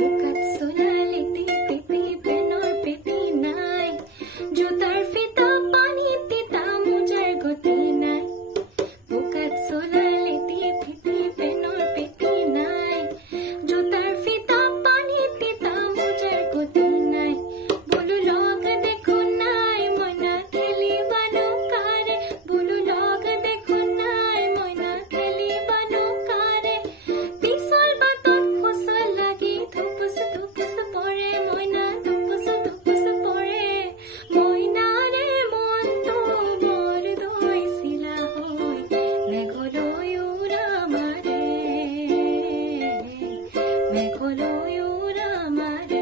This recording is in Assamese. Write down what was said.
বুকাত চোলা লেটি পেটি পেনৰ পেটি নাই জোতাৰ ফিতা পানীত তিতা মোজাৰ গতি নাই বুকাত চোলা লেটি পেটি পেনৰ পেটি নাই জোতাৰ ফিতা পানীত তিতা মোজাৰ গতি নাই বোলো লগ দেখো নাই মইনা খেলিবানো কাৰে বোলো লগ দেখো নাই মইনা খেলিবানো কাৰে পিছল বাটত ফচল লাগি ধুপুচ ধুপুচ পৰে মইনা ধুপুচ ধুপুচ পৰে মইনাৰে মনটো বৰ দৈছিলা হৈ মেঘলৈ উৰা মাৰে মেঘলৈ উৰা মাৰে